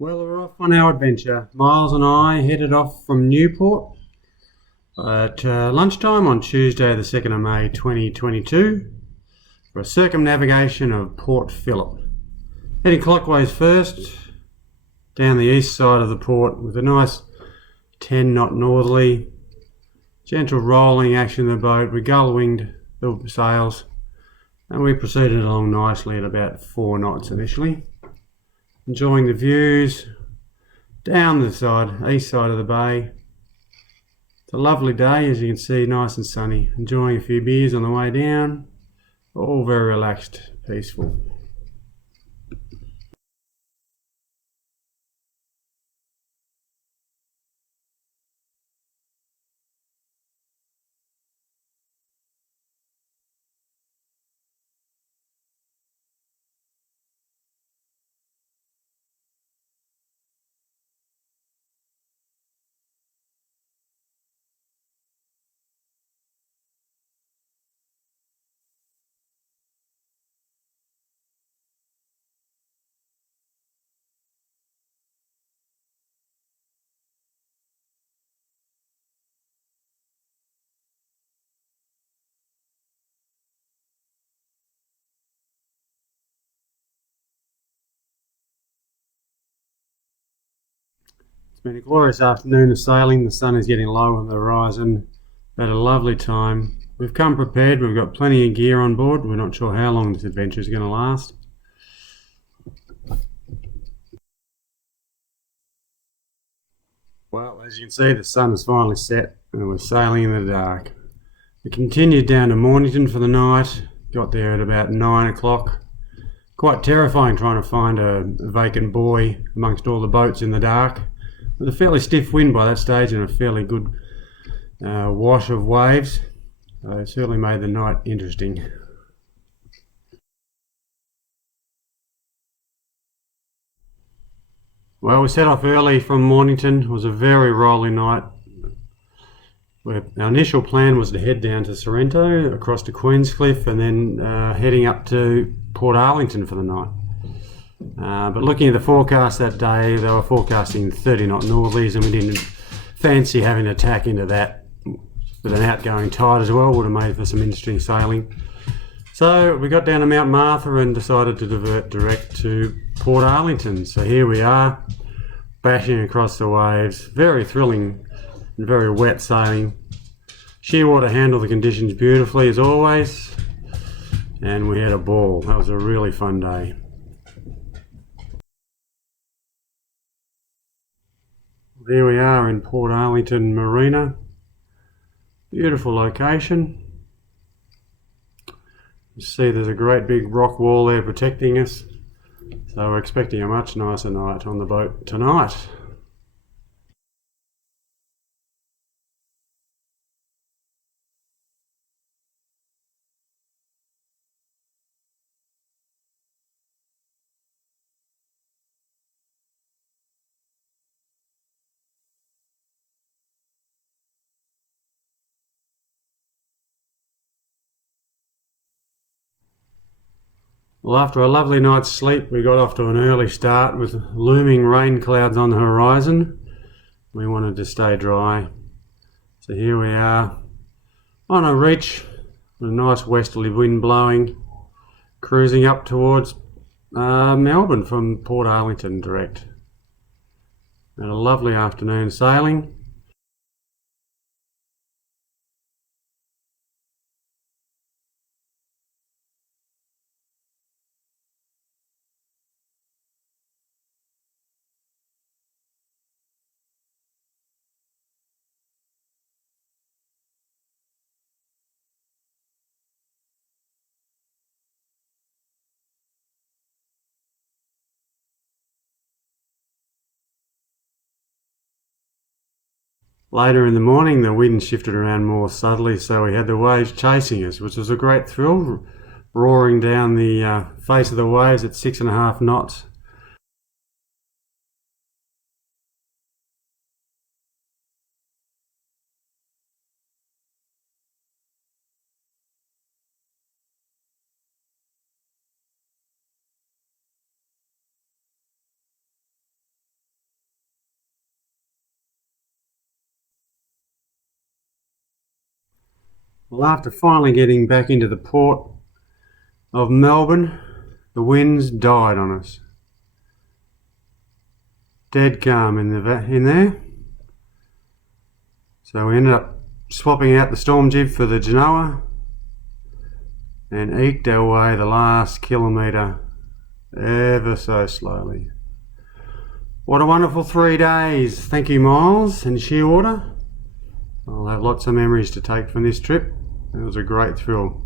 Well, we're off on our adventure. Myles and I headed off from Newport at lunchtime on Tuesday the 2nd of May 2022 for a circumnavigation of Port Phillip. Heading clockwise first, down the east side of the port with a nice 10 knot northerly, gentle rolling action of the boat. We gull-winged the sails and we proceeded along nicely at about 4 knots initially. Enjoying the views down the east side of the bay. It's a lovely day, as you can see, nice and sunny. Enjoying a few beers on the way down. All very relaxed, peaceful. It's been a glorious afternoon of sailing. The sun is getting low on the horizon. We've had a lovely time. We've come prepared. We've got plenty of gear on board. We're not sure how long this adventure is going to last. Well, as you can see, the sun has finally set and we're sailing in the dark. We continued down to Mornington for the night. Got there at about 9 o'clock. Quite terrifying trying to find a vacant buoy amongst all the boats in the dark. With a fairly stiff wind by that stage and a fairly good wash of waves. So it certainly made the night interesting. Well, we set off early from Mornington. It was a very rolling night. Our initial plan was to head down to Sorrento, across to Queenscliff, and then heading up to Port Arlington for the night. But looking at the forecast that day, they were forecasting 30 knot northerlies, and we didn't fancy having to tack into that with an outgoing tide as well. Would have made for some interesting sailing. So we got down to Mount Martha and decided to divert direct to Port Arlington. So here we are, bashing across the waves. Very thrilling and very wet sailing. Shearwater handled the conditions beautifully as always, and we had a ball. That was a really fun day. There we are in Port Arlington Marina. Beautiful location. You see there's a great big rock wall there protecting us. So we're expecting a much nicer night on the boat tonight. Well, after a lovely night's sleep, we got off to an early start with looming rain clouds on the horizon. We wanted to stay dry. So here we are on a reach with a nice westerly wind blowing, cruising up towards Melbourne from Port Arlington direct. Had a lovely afternoon sailing. Later in the morning, the wind shifted around more subtly, so we had the waves chasing us, which was a great thrill, roaring down the face of the waves at 6.5 knots. Well, after finally getting back into the port of Melbourne, the winds died on us. Dead calm in there. So we ended up swapping out the storm jib for the Genoa and eked our way the last kilometre ever so slowly. What a wonderful 3 days. Thank you, Myles and Shearwater. I'll have lots of memories to take from this trip. It was a great thrill.